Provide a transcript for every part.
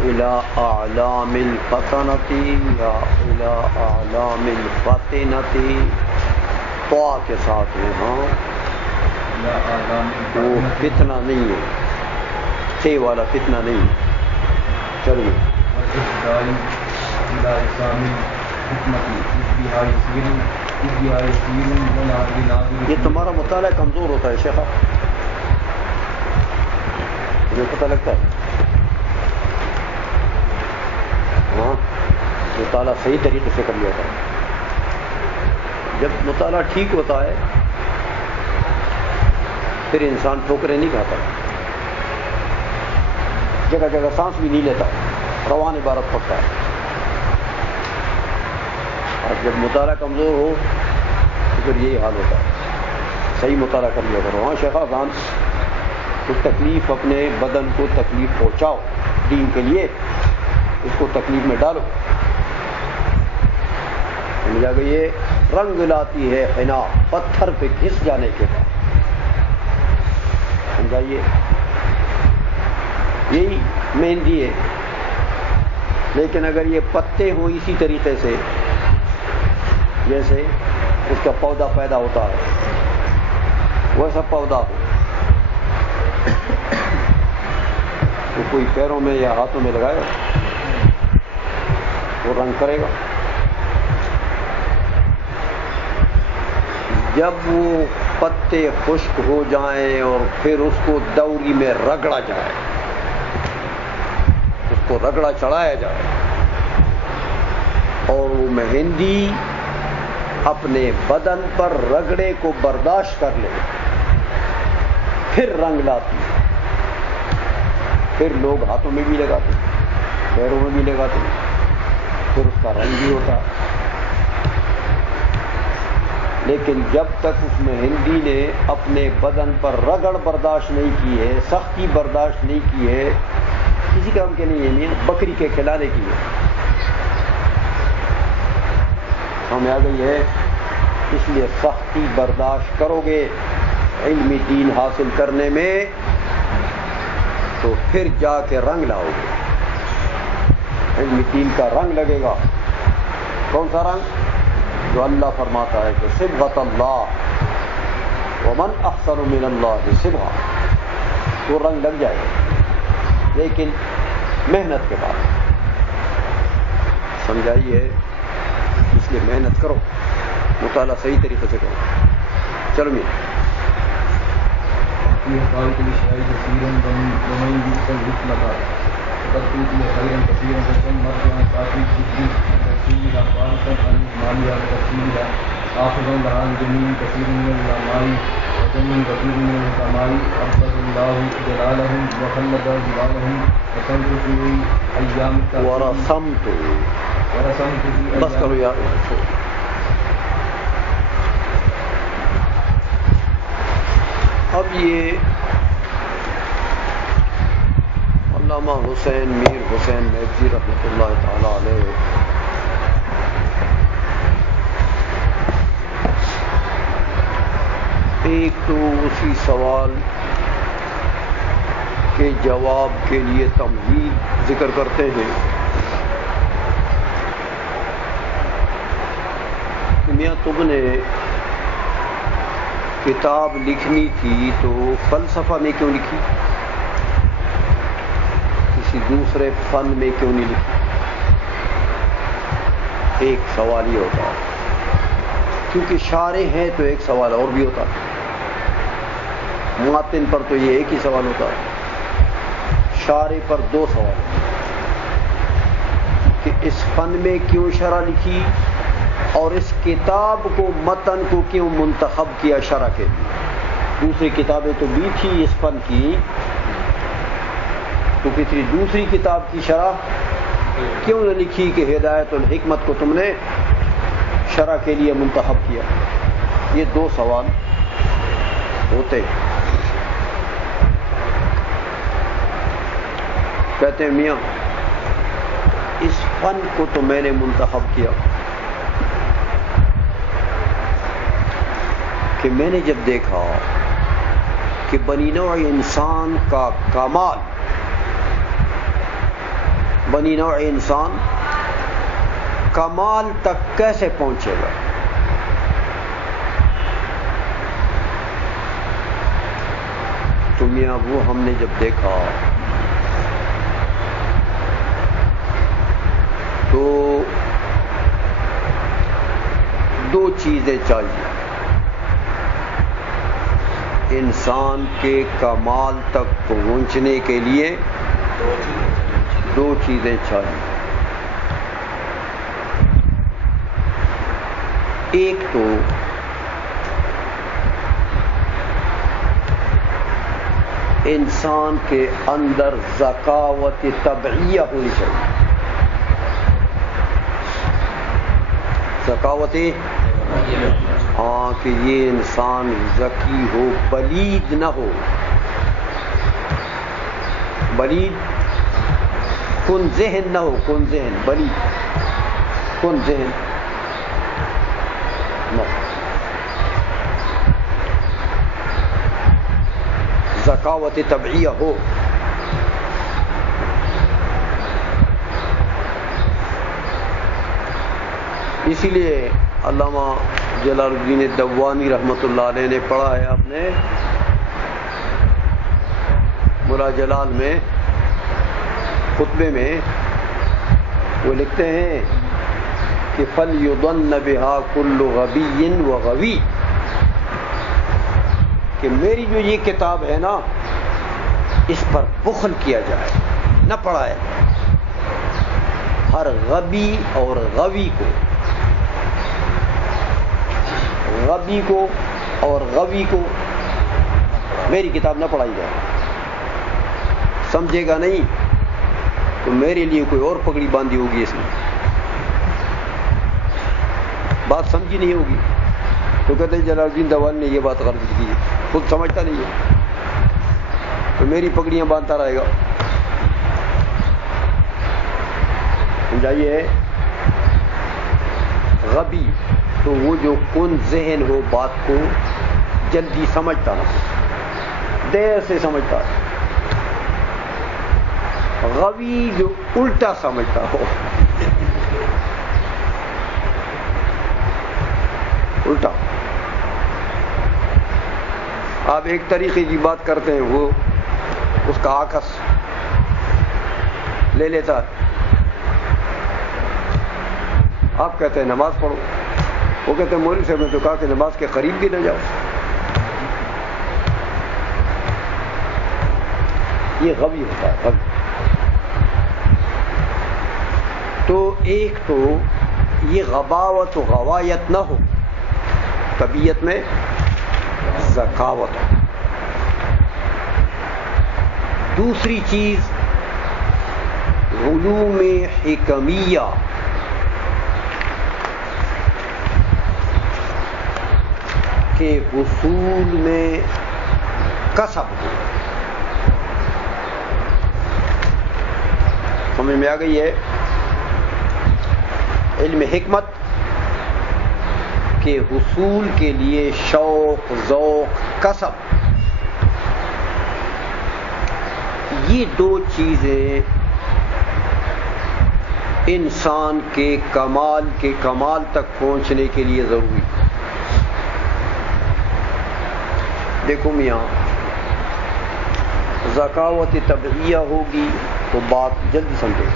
إلى أعلام الفتنة یا إلى أعلام الفتنة تو کے ساتھ ہے. ہاں وہ فتنہ نہیں ہے، سے والا فتنہ نہیں ہے. چلیے یہ تمہارا مطالعہ کمزور ہوتا ہے شیخ، مجھے پتہ لگتا ہے. ہاں مطالعہ صحیح طریقے سے کر لیا تھا. جب مطالعہ ٹھیک ہوتا ہے پھر انسان ٹھوکریں نہیں کھاتا، جگہ جگہ سانس بھی نہیں لیتا، روان عبارت پڑتا ہے. اور جب مطالعہ کمزور ہو تو پھر یہی حال ہوتا ہے. صحیح مطالعہ کر لیا کرو. ہاں شیخ خان کچھ تکلیف اپنے بدن کو تکلیف پہنچاؤ دین کے لیے، اس کو تکلیف میں ڈالو. سمجھا کہ یہ رنگ لاتی ہے حنا پتھر پہ گھس جانے کے بعد. سمجھائیے یہی مہندی ہے. لیکن اگر یہ پتے ہوں اسی طریقے سے جیسے اس کا پودا پیدا ہوتا ہے ویسا پودا ہو تو کوئی پیروں میں یا ہاتھوں میں لگائے وہ رنگ کرے گا. جب وہ پتے خشک ہو جائیں اور پھر اس کو دوری میں رگڑا جائے، اس کو رگڑا چڑھایا جائے اور وہ مہندی اپنے بدن پر رگڑے کو برداشت کر لے پھر رنگ لاتی ہے. پھر لوگ ہاتھوں میں بھی لگاتے ہیں، پیروں میں بھی لگاتے ہیں، پھر اس کا رنگ بھی ہوتا ہے. لیکن جب تک اس مہندی نے اپنے بدن پر رگڑ برداشت نہیں کی ہے، سختی برداشت نہیں کی ہے، کسی کام کے نہیں ہے، میاں بکری کے کھلانے کی ہے. ہمیں آ گئی ہے. اس لیے سختی برداشت کرو گے علمی دین حاصل کرنے میں تو پھر جا کے رنگ لاؤ گے. علمی دین کا رنگ لگے گا. کون سا رنگ؟ جو اللہ فرماتا ہے کہ صبغۃ اللہ ومن احسن من اللہ صبغہ، تو رنگ لگ جائے گا لیکن محنت کے بعد. سمجھائیے اس لیے محنت کرو، مطالعہ صحیح طریقے سے کرو. چلو میں بس کرو یار. اب یہ علامہ حسین میر حسین میرزی رحمۃ اللہ تعالی علیہ ایک تو اسی سوال کے جواب کے لیے تمہید ذکر کرتے ہیں کہ میاں تم نے کتاب لکھنی تھی تو فلسفہ میں کیوں لکھی؟ کسی دوسرے فن میں کیوں نہیں لکھی؟ ایک سوال یہ ہوتا ہے، کیونکہ شارح ہیں تو ایک سوال اور بھی ہوتا ہے، ماتن پر تو یہ ایک ہی سوال ہوتا ہے، شارح پر دو سوال کہ اس فن میں کیوں شرح لکھی اور اس کتاب کو متن کو کیوں منتخب کیا شرح کے لیے. دوسری کتابیں تو بھی تھی اس فن کی، تو کسی دوسری کتاب کی شرح کیوں نہ لکھی کہ ہدایت الحکمت کو تم نے شرح کے لیے منتخب کیا؟ یہ دو سوال ہوتے ہیں. کہتے ہیں میاں اس فن کو تو میں نے منتخب کیا کہ میں نے جب دیکھا کہ بنی نوع انسان کا کمال، بنی نوع انسان کمال تک کیسے پہنچے گا؟ تو میاں وہ ہم نے جب دیکھا تو دو چیزیں چاہیے انسان کے کمال تک پہنچنے کے لیے، دو چیزیں چاہیے۔ ایک تو انسان کے اندر ذکاوت طبعیہ ہونی چاہیے، ذکاوت، ہاں، کہ یہ انسان ذکی ہو، بلید نہ ہو، بلید کن ذہن نہ ہو، کن ذہن، بلید کن ذہن نہ، ذکاوت طبعیہ ہو۔ اسی لیے علامہ جلال الدین دوانی رحمۃ اللہ علیہ نے پڑھا ہے، آپ نے ملا جلال میں خطبے میں وہ لکھتے ہیں کہ فَلْيُضَنَّ بِهَا كُلُّ غَبِيٍّ وَغَوِي، کہ میری جو یہ کتاب ہے نا اس پر بخل کیا جائے، نہ پڑھائے ہر غبی اور غوی کو، غبی کو اور غوی کو میری کتاب نہ پڑھائی جائے۔ سمجھے گا نہیں تو میرے لیے کوئی اور پگڑی باندھی ہوگی، اس میں بات سمجھی نہیں ہوگی۔ تو کہتے ہیں جلال الدین دوانی نے یہ بات غلط کی ہے، خود سمجھتا نہیں ہے تو میری پگڑیاں باندھتا رہے گا۔ سمجھائیے، غبی تو وہ جو کن ذہن ہو، بات کو جلدی سمجھتا ہو، دیر سے سمجھتا ہے۔ غوی جو الٹا سمجھتا ہو، الٹا۔ آپ ایک طریقے کی بات کرتے ہیں، وہ اس کا عکس لے لیتا ہے۔ آپ کہتے ہیں نماز پڑھو، وہ کہتے ہیں مولوی صاحب نے تو کہا کہ نماز کے قریب بھی نہ جاؤ۔ یہ غوی ہوتا ہے، غوی۔ تو ایک تو یہ غباوت و غوایت نہ ہو، طبیعت میں ذکاوت ہو۔ دوسری چیز علوم حکمیہ، کے حصول میں کسب ہو۔ سمجھ میں آ گئی ہے؟ علم حکمت کے حصول کے لیے شوق، ذوق، کسب، یہ دو چیزیں انسان کے کمال تک پہنچنے کے لیے ضروری۔ دیکھو میاں، ذکاوت طبعیہ ہوگی تو بات جلدی سمجھے،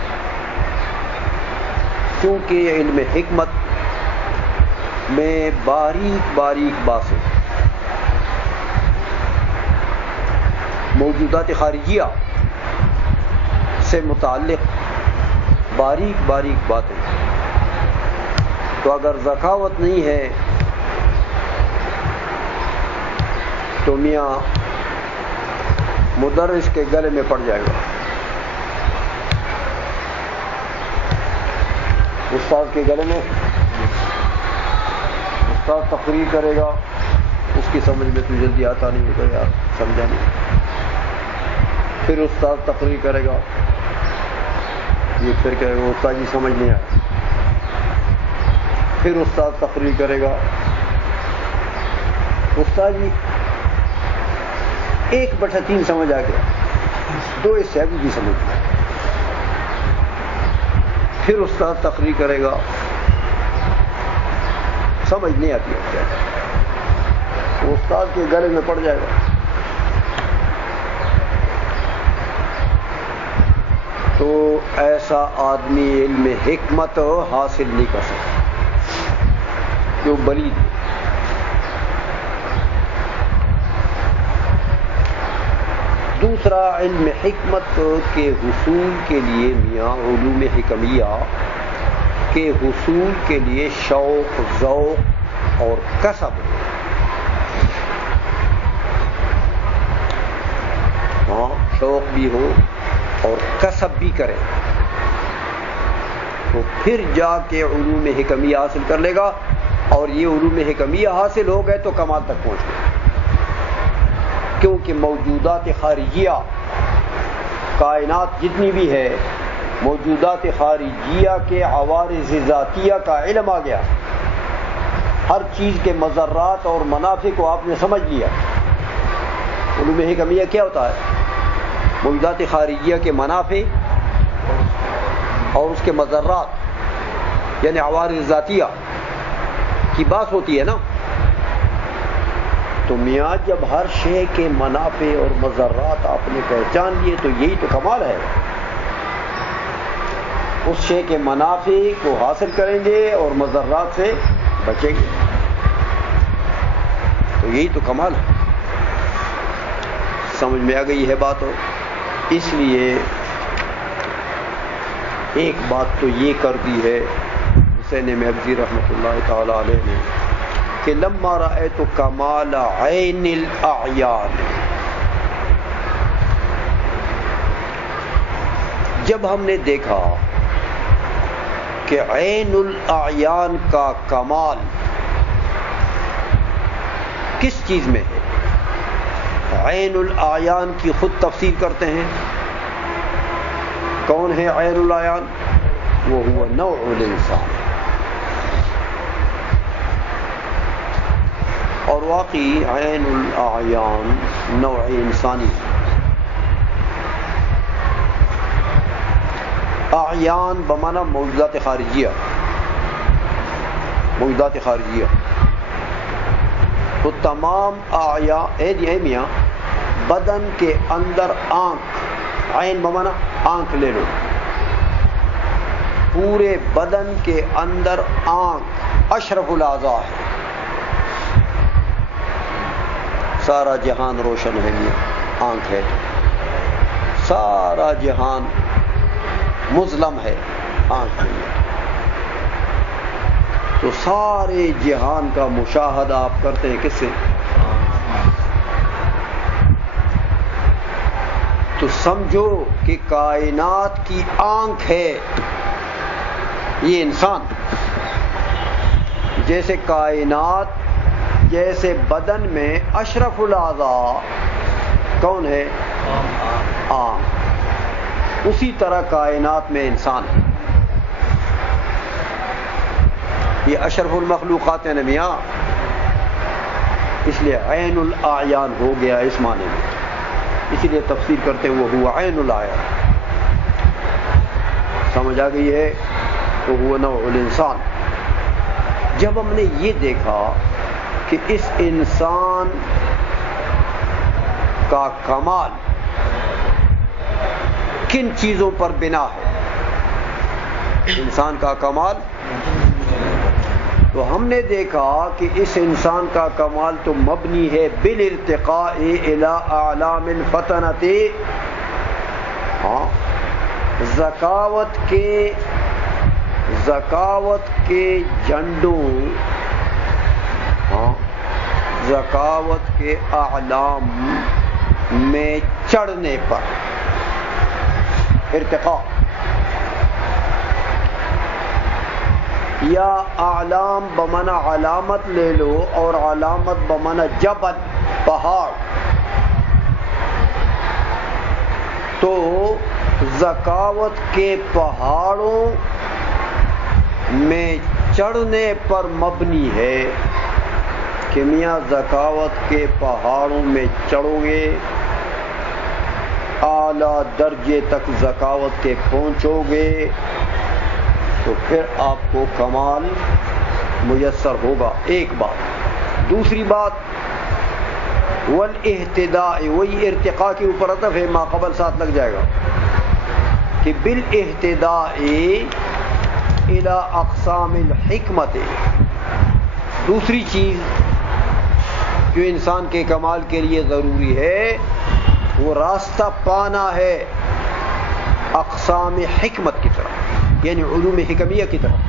کیونکہ علم حکمت میں باریک باریک باتیں، موجودات خارجیہ سے متعلق باریک باریک باتیں، تو اگر ذکاوت نہیں ہے تو میاں مدرس کے گلے میں پڑ جائے گا۔ استاد کے گلے میں، استاد تقریر کرے گا، اس کی سمجھ میں تو جلدی آتا نہیں ہوگا، یار سمجھا نہیں۔ پھر استاد تقریر کرے گا، یہ پھر کہے گا استاد جی سمجھ نہیں آیا۔ پھر استاد تقریر کرے گا، استاد جی 1/3 سمجھ آ گیا، 2/7 بھی سمجھ گیا۔ پھر استاد تقریر کرے گا، سمجھ نہیں آتی ہے کیا، وہ استاد کے گلے میں پڑ جائے گا۔ تو ایسا آدمی علم حکمت حاصل نہیں کر سکتا، جو بلید۔ دوسرا، علم حکمت کے حصول کے لیے میاں علوم حکمیہ کے حصول کے لیے شوق، ذوق اور کسب، ہاں شوق بھی ہو اور کسب بھی کرے، تو پھر جا کے علوم حکمیہ حاصل کر لے گا، اور یہ علوم حکمیہ حاصل ہو گئے تو کمال تک پہنچ گئے۔ کیونکہ موجودات خارجیہ، کائنات جتنی بھی ہے، موجودات خارجیہ کے عوارض ذاتیہ کا علم آ گیا، ہر چیز کے مضرات اور منافع کو آپ نے سمجھ لیا۔ علوم حکمیہ کیا ہوتا ہے؟ موجودات خارجیہ کے منافع اور اس کے مضرات، یعنی عوارض ذاتیہ کی بات ہوتی ہے نا۔ تو میاں جب ہر شے کے منافع اور مضرات آپ نے پہچان لیے تو یہی تو کمال ہے۔ اس شے کے منافع کو حاصل کریں گے اور مضرات سے بچیں گے، تو یہی تو کمال ہے۔ سمجھ میں آ گئی ہے بات ہو؟ اس لیے ایک بات تو یہ کر دی ہے حسین مہدوی رحمۃ اللہ تعالی علیہ نے کہ لما رأیت کمال عین الاعیان، جب ہم نے دیکھا کہ عین الاعیان کا کمال کس چیز میں ہے، عین الاعیان کی خود تفسیر کرتے ہیں۔ کون ہے عین الاعیان؟ وہ ہوا نوع الانسان، اور واقعی عین الاعیان نوع انسانی۔ اعیان بمعنی موجودات خارجیہ، موجودات خارجیہ، تو تمام اعیان اے میاں بدن کے اندر آنکھ، عین بمعنی آنکھ لے لو، پورے بدن کے اندر آنکھ اشرف الاعضاء ہے۔ سارا جہان روشن ہے میاں، آنکھ ہے تو سارا جہان مظلم ہے، آنکھ نہیں ہے۔ تو سارے جہان کا مشاہدہ آپ کرتے ہیں کس سے؟ تو سمجھو کہ کائنات کی آنکھ ہے یہ انسان، جیسے کائنات، جیسے بدن میں اشرف الاعضاء کون ہے؟ آنکھ، اسی طرح کائنات میں انسان ہے۔ یہ اشرف المخلوقات ہیں میاں، اس لیے عین الاعیان ہو گیا اس معنی میں، اسی لیے تفسیر کرتے وہ ہوا عین الاعیان۔ سمجھ آ گئی ہے؟ وہ ہوا نوع الانسان۔ جب ہم نے یہ دیکھا کہ اس انسان کا کمال کن چیزوں پر بنا ہے، انسان کا کمال، تو ہم نے دیکھا کہ اس انسان کا کمال تو مبنی ہے بالارتقاء الی اعلام الفطنۃ، ہاں ذکاوت کے جھنڈوں، ہاں ذکاوت کے اعلام میں چڑھنے پر، ارتقاء، یا اعلام بمعنی علامت لے لو، اور علامت بمعنی جبل، پہاڑ، تو ذکاوت کے پہاڑوں میں چڑھنے پر مبنی ہے کہ میاں ذکاوت کے پہاڑوں میں چڑھو گے اعلیٰ درجے تک ذکاوت کے پہنچو گے تو پھر آپ کو کمال میسر ہوگا. ایک بات. دوسری بات والاہتداء، وہی ارتقاء کے اوپر عطف ہے، ما قبل ساتھ لگ جائے گا کہ بالاہتداء الی اقسام الحکمت. دوسری چیز جو انسان کے کمال کے لیے ضروری ہے وہ راستہ پانا ہے اقسام حکمت کی طرف، یعنی علوم حکمیہ کی طرف.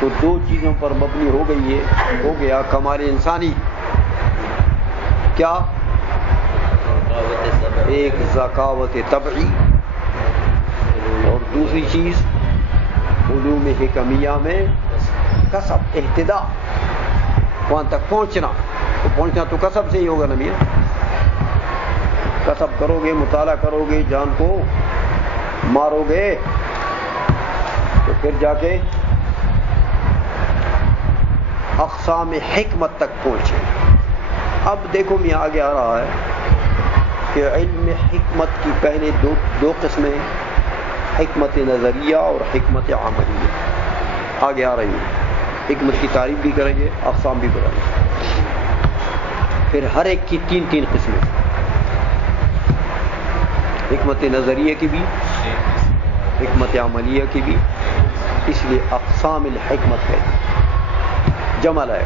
تو دو چیزوں پر مبنی ہو گئی ہے، ہو گیا کمال انسانی. کیا؟ ایک ذکاوت طبعی اور دوسری چیز علوم حکمیہ میں کسب، اہتداء، وہاں تک پہنچنا. تو پہنچنا تو کسب سے ہی ہوگا نا میاں. کسب کرو گے، مطالعہ کرو گے، جان کو مارو گے تو پھر جا کے اقسام حکمت تک پہنچے. اب دیکھو میاں آگے آ رہا ہے کہ علم حکمت کی پہلے دو قسمیں، حکمت نظریہ اور حکمت عملیہ آگے آ رہی ہے. حکمت کی تعریف بھی کریں گے، اقسام بھی کریں گے، پھر ہر ایک کی تین قسمیں، حکمت نظریہ کی بھی، حکمت عملیہ کی بھی. اس لیے اقسام الحکمت ہے، جمع ہے.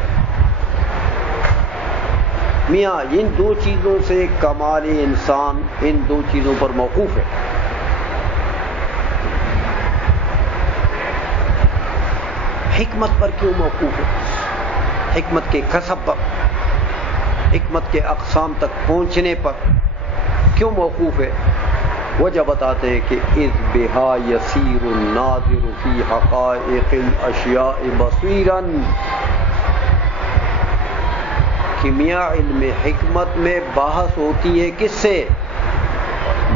میاں ان دو چیزوں سے کمال انسان ان دو چیزوں پر موقوف ہے. حکمت پر کیوں موقوف ہے؟ حکمت کے کسب پر، حکمت کے اقسام تک پہنچنے پر کیوں موقوف ہے؟ وجہ بتاتے ہیں کہ اذ بہا یسیر الناظر فی حقائق الاشیاء بصیرا. کہ میاں علم حکمت میں بحث ہوتی ہے کس سے؟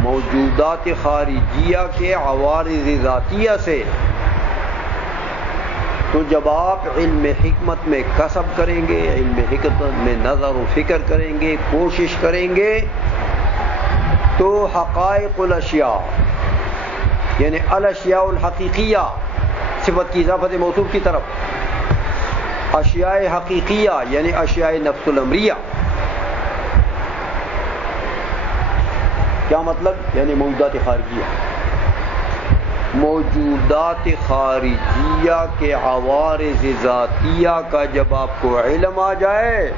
موجودات خارجیہ کے عوارض ذاتیہ سے. تو جب آپ علم حکمت میں کسب کریں گے، علم حکمت میں نظر و فکر کریں گے، کوشش کریں گے، تو حقائق الاشیاء یعنی الاشیاء الحقیقیہ، صفت کی اضافت موصوف کی طرف، اشیاء حقیقیہ یعنی اشیاء نفس الامریہ. کیا مطلب؟ یعنی موجودات خارجیہ. موجودات خارجیہ کے عوارض ذاتیہ کا جب آپ کو علم آ جائے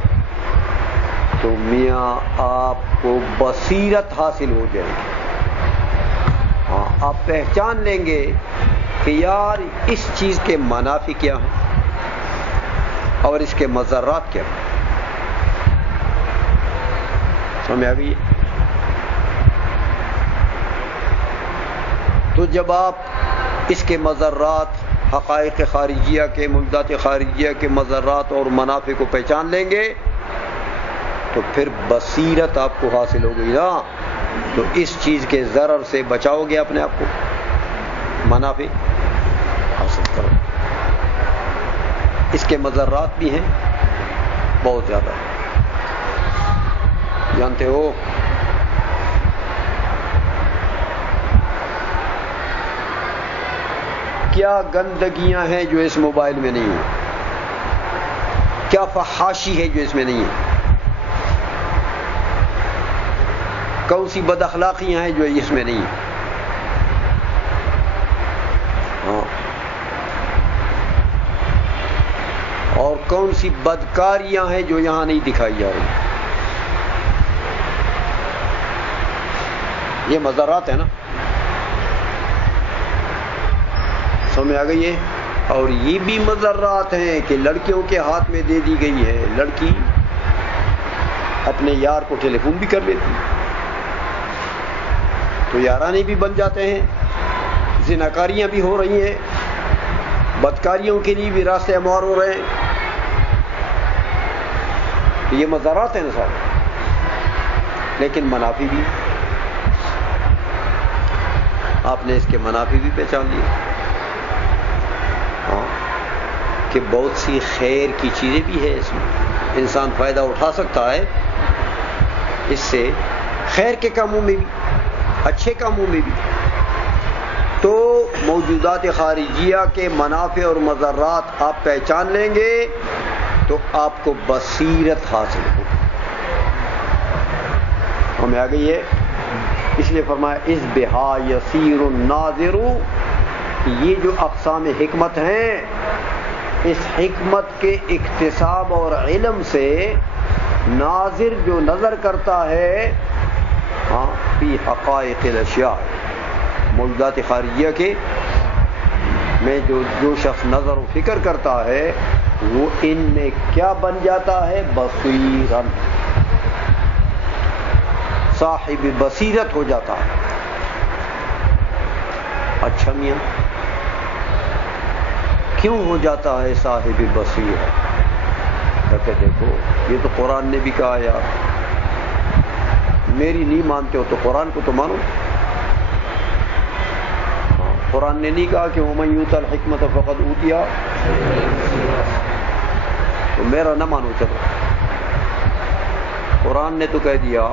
تو میاں آپ کو بصیرت حاصل ہو جائے گی. ہاں، آپ پہچان لیں گے کہ یار اس چیز کے منافع کیا ہیں اور اس کے مضرات کیا ہیں. سمجھ آ گئی؟ تو جب آپ اس کے مضرات، حقائق خارجیہ کے، موجودات خارجیہ کے مضرات اور منافع کو پہچان لیں گے تو پھر بصیرت آپ کو حاصل ہو گئی نا. تو اس چیز کے ضرر سے بچاؤ گے اپنے آپ کو، منافع حاصل کرو. اس کے مضرات بھی ہیں بہت زیادہ، جانتے ہو. کیا گندگیاں ہیں جو اس موبائل میں نہیں ہیں؟ کیا فحاشی ہے جو اس میں نہیں ہے؟ کون سی بد اخلاقیاں ہیں جو اس میں نہیں ہیں؟ ہاں. اور کون سی بدکاریاں ہیں جو یہاں نہیں دکھائی جا رہی؟ یہ مضرات ہیں نا. سمجھ آ گئی ہے؟ اور یہ بھی مضرات ہیں کہ لڑکیوں کے ہاتھ میں دے دی گئی ہے. لڑکی اپنے یار کو ٹیلی فون بھی کر لیتی، تو یارانے بھی بن جاتے ہیں، زناکاریاں بھی ہو رہی ہیں، بدکاریوں کے لیے بھی راستے ہموار ہو رہے ہیں. یہ مضرات ہیں نا صاحب، لیکن منافع بھی. آپ نے اس کے منافع بھی پہچان لیے کہ بہت سی خیر کی چیزیں بھی ہے اس میں، انسان فائدہ اٹھا سکتا ہے اس سے، خیر کے کاموں میں بھی. اچھے کاموں میں بھی. تو موجودات خارجیہ کے منافع اور مضرات آپ پہچان لیں گے تو آپ کو بصیرت حاصل ہوگی. ہمیں آ گئی ہے. اس لیے فرمایا اس بہا یسیر الناظر، یہ جو اقسام حکمت ہیں اس حکمت کے اکتساب اور علم سے ناظر جو نظر کرتا ہے فی حقائق الاشیاء، موجودات خارجیہ کے میں جو شخص نظر و فکر کرتا ہے وہ ان میں کیا بن جاتا ہے؟ بصیرا، صاحب بصیرت ہو جاتا ہے. اچھا میاں کیوں ہو جاتا ہے صاحب بصیرت؟ کہتے دیکھو یہ تو قرآن نے بھی کہا یار، میری نہیں مانتے ہو تو قرآن کو تو مانو. قرآن نے نہیں کہا کہ وَمَن یُؤْتَ الْحِکْمَةَ فَقَدْ أُوتِیَ، تو میرا نہ مانو. چلو قرآن نے تو کہہ دیا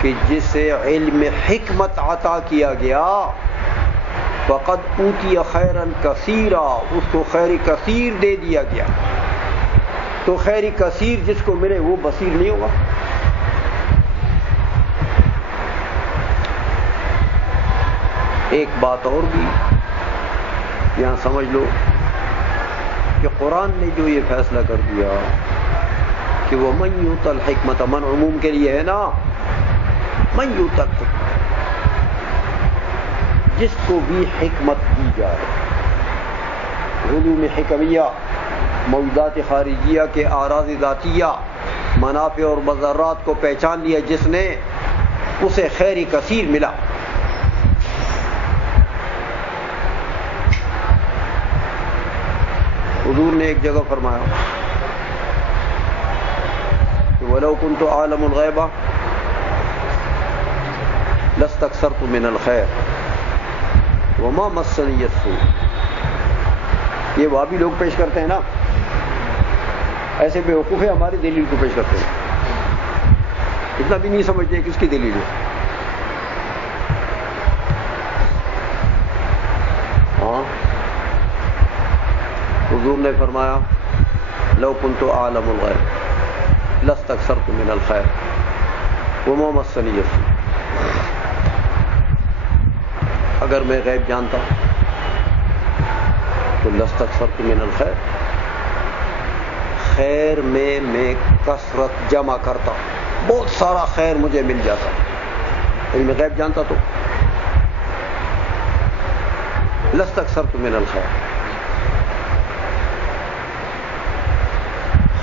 کہ جسے علم حکمت عطا کیا گیا فقد اوتی خیرا کثیرا، اس کو خیر کثیر دے دیا گیا. تو خیر کثیر جس کو ملے وہ بصیر نہیں ہوگا؟ ایک بات اور بھی یہاں سمجھ لو کہ قرآن نے جو یہ فیصلہ کر دیا کہ وہ من یؤت الحکمت، من عموم کے لیے ہے نا، من یؤت الحکمت، جس کو بھی حکمت دی جائے، علوم حکمیہ، موجودات خارجیہ کے اعراض ذاتیہ، منافع اور مضرات کو پہچان لیا جس نے، اسے خیر کثیر ملا. حضور نے ایک جگہ فرمایا کہ وَلَوْ كُنْتُ أَعْلَمُ الْغَيْبَ لَاسْتَكْثَرْتُ مِنَ الْخَيْرِ وَمَا مَسَّنِيَ السُّوءُ. یہ وہابی لوگ پیش کرتے ہیں نا، ایسے بیوقوف ہماری دلیل کو پیش کرتے ہیں، اتنا بھی نہیں سمجھتے کس کی دلیل ہے. ہاں حضور نے فرمایا لو كنت اعلم الغیب لاستكثرت من الخیر وما مسنی السوء. اگر میں غیب جانتا تو لاستكثرت من الخیر، خیر میں کثرت جمع کرتا، بہت سارا خیر مجھے مل جاتا. لیکن میں غیب جانتا تو لاستكثرت من الخیر،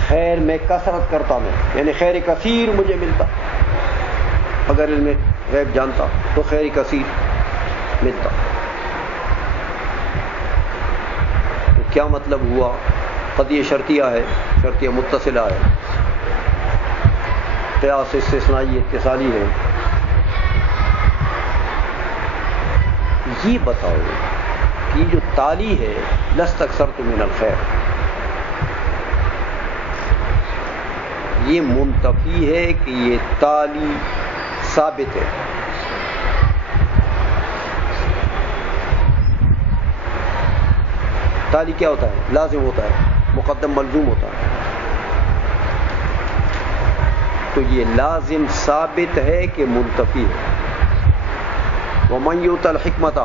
خیر میں کثرت کرتا میں، یعنی خیر کثیر مجھے ملتا. اگر علم غیب جانتا تو خیر کثیر ملتا. تو کیا مطلب ہوا؟ قضیہ شرطیہ ہے، شرطیہ متصلہ ہے، قیاس استثنائی اتصالی ہے. یہ بتاؤ کہ جو تالی ہے لاستكثرت من الخیر، یہ منتفی ہے کہ یہ تالی ثابت ہے؟ تالی کیا ہوتا ہے؟ لازم ہوتا ہے، مقدم ملزوم ہوتا ہے. تو یہ لازم ثابت ہے کہ منتفی ہے. وَمَن يُؤْتَ الْحِکْمَةَ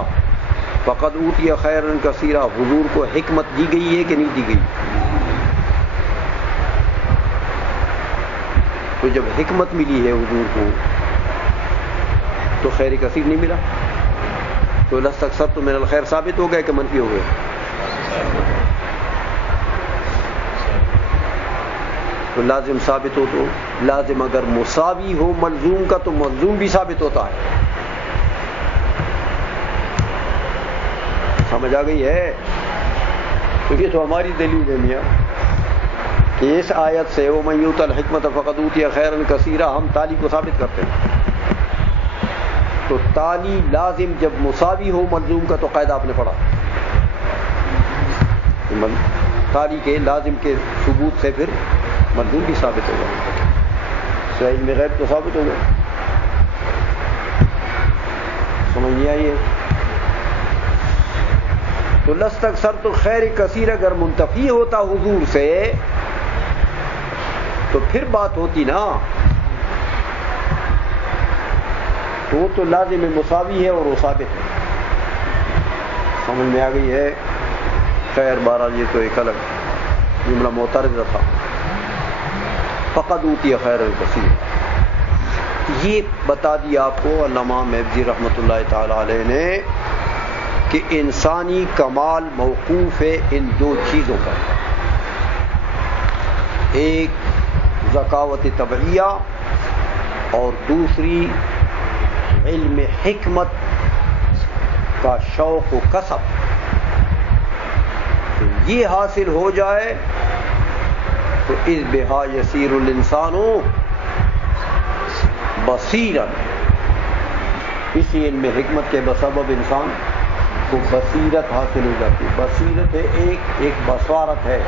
فَقَدْ أُوتِیَ خَیْرًا کَثِیرًا، حضور کو حکمت دی گئی ہے کہ نہیں دی گئی؟ تو جب حکمت ملی ہے حضور کو تو خیر کثیر نہیں ملا، تو لاستكثرت من الخیر ثابت ہو گئے کہ منفی ہو گئے؟ تو لازم ثابت ہو تو لازم اگر مساوی ہو ملزوم کا تو ملزوم بھی ثابت ہوتا ہے. سمجھ آ گئی ہے؟ تو یہ تو ہماری دلیل ہے میاں کہ اس آیت سے وَمَن یُؤْتَ الْحِکْمَةَ فَقَدْ أُوتِیَ خَیْرًا کَثِیرًا ہم تالی کو ثابت کرتے ہیں. تو تالی لازم جب مساوی ہو ملزوم کا تو قاعدہ آپ نے پڑھا، تالی کے لازم کے ثبوت سے پھر ملزوم بھی ثابت ہوگا. علم غیب تو ثابت ہوگا. آئی ہے. تو لستکثرت الخیر کثیر اگر منتفی ہوتا حضور سے تو پھر بات ہوتی نا، تو وہ تو لازم مساوی ہے اور وہ ثابت ہے. سمجھ میں آ گئی ہے؟ خیر بہرحال یہ تو ایک الگ جملہ معترضہ تھا. فقد اوتی خیر الکثیر، یہ بتا دیا آپ کو علامہ محبوبی رحمۃ اللہ تعالی علیہ نے کہ انسانی کمال موقوف ہے ان دو چیزوں پر، ایک ذکاوت طبعیہ اور دوسری علم حکمت کا شوق و کسب. تو یہ حاصل ہو جائے تو اس بہا یسیر الانسان بصیرا، اسی علم حکمت کے بسبب انسان کو بصیرت حاصل ہو جاتی ہے. بصیرت ہے ایک بصارت ہے.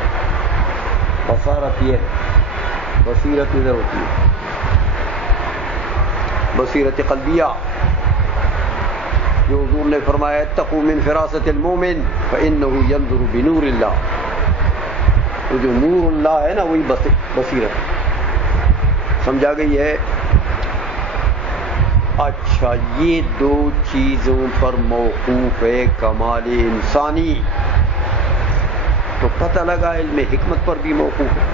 بصارت یہ ہے، بصیرت ادھر ہوتی ہے بصیرت قلبیہ، جو حضور نے فرمایا اتقوا من فراست المومن فإنه ينظر بنور اللہ. تو جو نور اللہ ہے نا وہی بصیرت. سمجھا گئی ہے؟ اچھا، یہ دو چیزوں پر موقوف ہے کمال انسانی، تو پتہ لگا علم حکمت پر بھی موقوف ہے.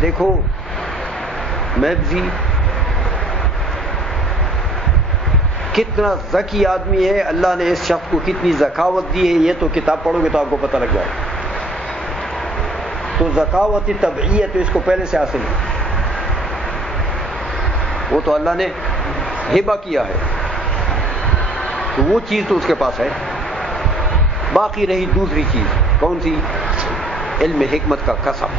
دیکھو محبوبی کتنا ذکی آدمی ہے، اللہ نے اس شخص کو کتنی ذکاوت دی ہے، یہ تو کتاب پڑھو گے تو آپ کو پتہ لگ جائے. تو ذکاوت طبعیہ تو اس کو پہلے سے حاصل ہے، وہ تو اللہ نے ہبہ کیا ہے، تو وہ چیز تو اس کے پاس ہے. باقی رہی دوسری چیز، کون سی؟ علم حکمت کا کسب.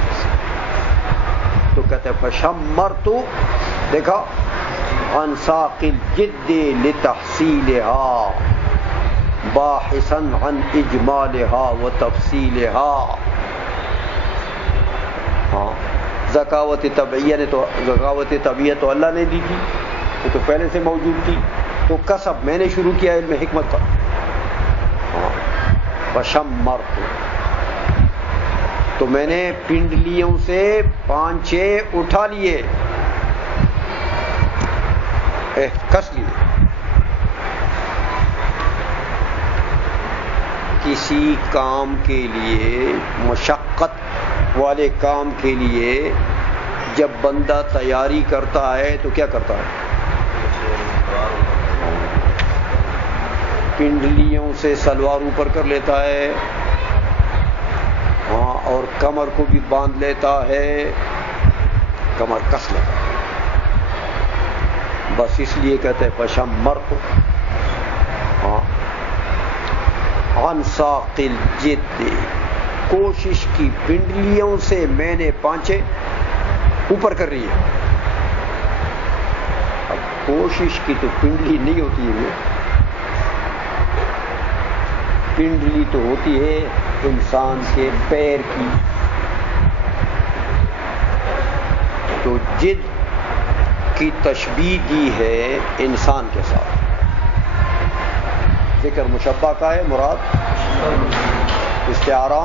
تو کہتے ہیں فشمرت، دیکھا، عن ساق الجد لتحصیلها باحثا عن اجمالها وتفصیلها. ہاں، ذکاوت طبعیہ نے تو، ذکاوت طبعیہ تو اللہ نے دی تھی، وہ تو پہلے سے موجود تھی. تو کسب میں نے شروع کیا علم حکمت کا. ہاں، فشمرت، تو میں نے پنڈلیوں سے پانچے اٹھا لیے، کس لیے. کسی کام کے لیے، مشقت والے کام کے لیے جب بندہ تیاری کرتا ہے تو کیا کرتا ہے؟ پنڈلیوں سے سلوار اوپر کر لیتا ہے، ہاں، اور کمر کو بھی باندھ لیتا ہے، کمر کس لیتا ہے. بس اس لیے کہتے ہیں فشمرت. ہاں، عن ساق الجد، کوشش کی پنڈلیوں سے میں نے پانچے اوپر کر رہی ہے. اب کوشش کی تو پنڈلی نہیں ہوتی ہے، پنڈلی تو ہوتی ہے انسان کے پیر کی. تو جد کی تشبیہ دی ہے انسان کے ساتھ. ذکر مشبہ کا ہے، مراد استعارہ،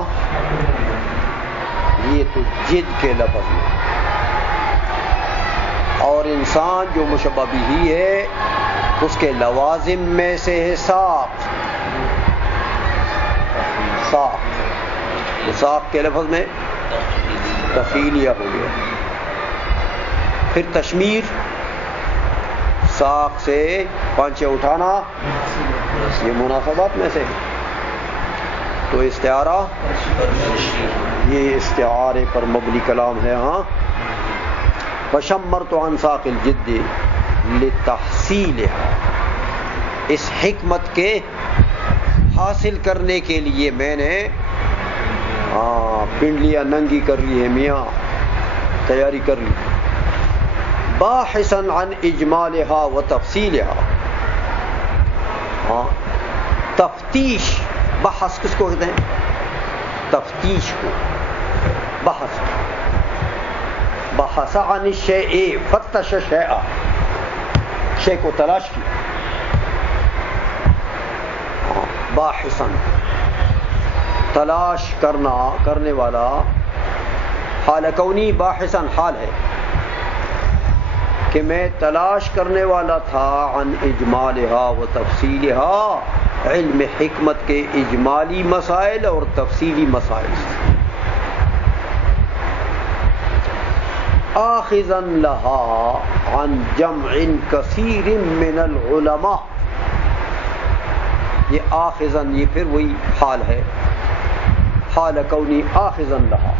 یہ تو جد کے لفظ میں. اور انسان جو مشبہ بھی ہے اس کے لوازم میں سے ہے ساق. ساق کے لفظ میں تفیلیہ ہو گیا. پھر تشمیر، ساق سے پانچے اٹھانا، یہ مناسبات میں سے ہے. تو استعارہ، یہ استعارے پر مبنی کلام ہے. ہاں، فشمرت عن ساق الجد لتحصیلها، اس حکمت کے حاصل کرنے کے لیے میں نے پنڈلیاں ننگی کر لی ہے میاں، تیاری کر لی. باحثا عن اجمالها وتفصیلها، تفتیش، بحث کس کو کہتے ہیں؟ تفتیش کو بحث. بحث عن الشیء فتش الشیء، شے کو تلاش کی. باحثا تلاش کرنے والا، حال کونی باحثا حال ہے کہ میں تلاش کرنے والا تھا عن اجمالها و تفصیلها، علم حکمت کے اجمالی مسائل اور تفصیلی مسائل سے، آخذا لها عن جمع کثیر من العلماء، یہ آخذا یہ پھر وہی حال ہے، حال کونی آخذا لها،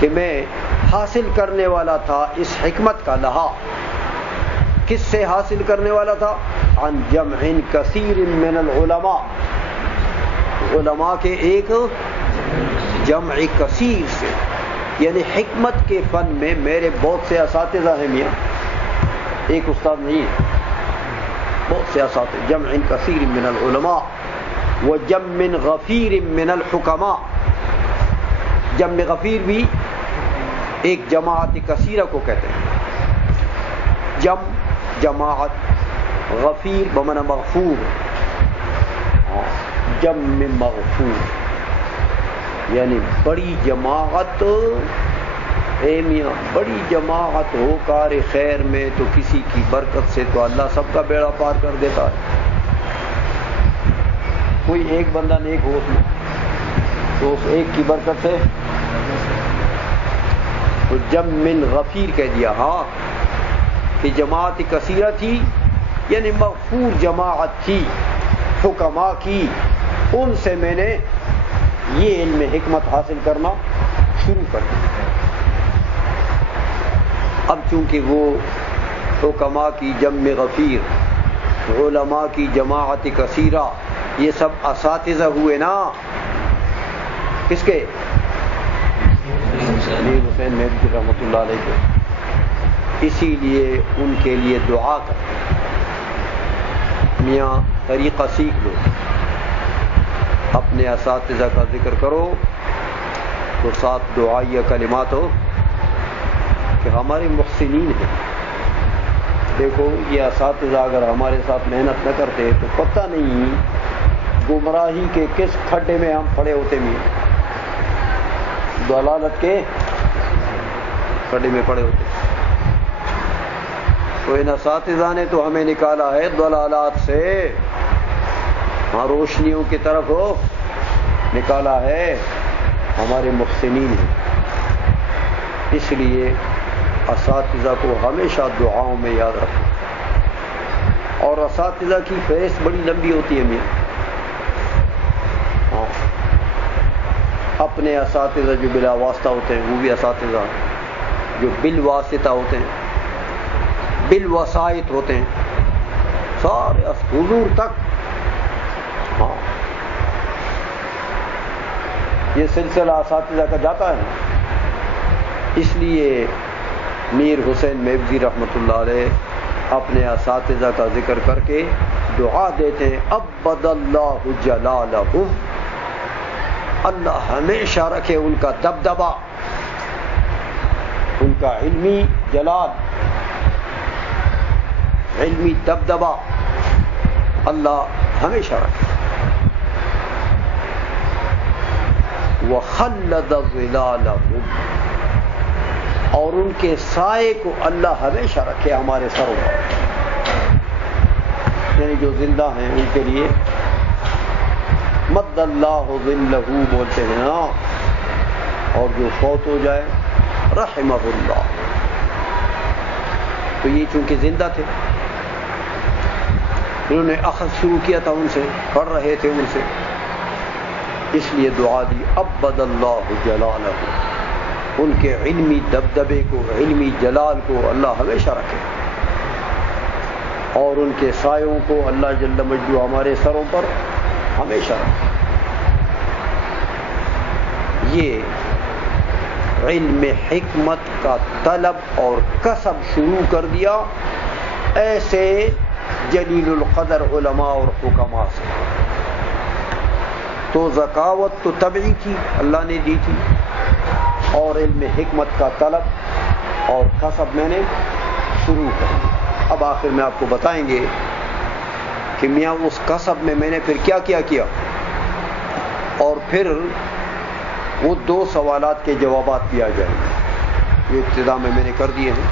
کہ میں حاصل کرنے والا تھا اس حکمت کا، لہا کس سے حاصل کرنے والا تھا؟ عن جمع کثیر من العلماء، علماء کے ایک جمع کثیر سے، یعنی حکمت کے فن میں میرے بہت سے اساتذہ ہیں میاں، ایک استاد نہیں، بہت سے اساتذہ، جمع کثیر من العلماء و جمع غفیر من الحکماء، جمع غفیر بھی ایک جماعت کثیرہ کو کہتے ہیں، جماعت، غفیر بمعنی مغفور، جمع مغفور یعنی بڑی جماعت، اے میاں بڑی جماعت ہو کار خیر میں تو کسی کی برکت سے تو اللہ سب کا بیڑا پار کر دیتا ہے، کوئی ایک بندہ نیک ہو اس میں تو اس ایک کی برکت سے تو جمع غفیر کہہ دیا، ہاں کہ جماعت کثیرہ تھی یعنی مغفور جماعت تھی حکماء کی، ان سے میں نے یہ علم حکمت حاصل کرنا شروع کر دیا۔ اب چونکہ وہ حکماء کی جمع غفیر، علماء کی جماعت کثیرہ، یہ سب اساتذہ ہوئے نا کس کے؟ امیر حسین میدی رحمۃ اللہ علیہ کے، اسی لیے ان کے لیے دعا کرتے ہیں، میاں طریقہ سیکھ لو، اپنے اساتذہ کا ذکر کرو تو ساتھ دعائیہ کلمات ہو کہ ہمارے محسنین ہیں، دیکھو یہ اساتذہ اگر ہمارے ساتھ محنت نہ کرتے تو پتہ نہیں گمراہی کے کس کھڈے میں ہم پڑے ہوتے، میاں ضلالت کے کھڈے میں پڑے ہوتے، تو ان اساتذہ نے تو ہمیں نکالا ہے ضلالات سے، ہاں روشنیوں کی طرف ہو نکالا ہے، ہمارے محسنین ہیں، اس لیے اساتذہ کو ہمیشہ دعاؤں میں یاد رکھو، اور اساتذہ کی فہرست بڑی لمبی ہوتی ہے میاں، ہاں اپنے اساتذہ جو بلا واسطہ ہوتے ہیں وہ بھی اساتذہ، جو بالواسطہ ہوتے ہیں، بالوسائط ہوتے ہیں، سارے حضور تک، ہاں یہ سلسلہ اساتذہ کا جاتا ہے نا، اس لیے میر حسین میوزی رحمۃ اللہ علیہ اپنے اساتذہ کا ذکر کر کے دعا دیتے ہیں، ابد اللہ جلالہم، اللہ ہمیشہ رکھے ان کا دبدبہ، ان کا علمی جلال، علمی دبدبہ اللہ ہمیشہ رکھے، وخلد ظلالہم، اور ان کے سائے کو اللہ ہمیشہ رکھے ہمارے سروں پر، یعنی جو زندہ ہیں ان کے لیے مد اللہ ظلہ بولتے ہیں نا، اور جو فوت ہو جائے رحمہ اللہ، تو یہ چونکہ زندہ تھے انہوں نے اخذ شروع کیا تھا ان سے، پڑھ رہے تھے ان سے، اس لیے دعا دی ابد اللہ جلالہ، ان کے علمی دبدبے کو، علمی جلال کو اللہ ہمیشہ رکھے، اور ان کے سایوں کو اللہ جل مجدہ ہمارے سروں پر ہمیشہ رکھے۔ یہ علم حکمت کا طلب اور کسب شروع کر دیا ایسے جلیل القدر علماء اور حکماء سے، تو ذکاوت تو طبعی تھی اللہ نے دی تھی، اور علم حکمت کا طلب اور کسب میں نے شروع کر دیا۔ اب آخر میں آپ کو بتائیں گے کہ میاں اس کسب میں نے پھر کیا کیا اور پھر وہ 2 سوالات کے جوابات بھی آ جائیں گے. یہ ابتدا میں نے کر دیے ہیں.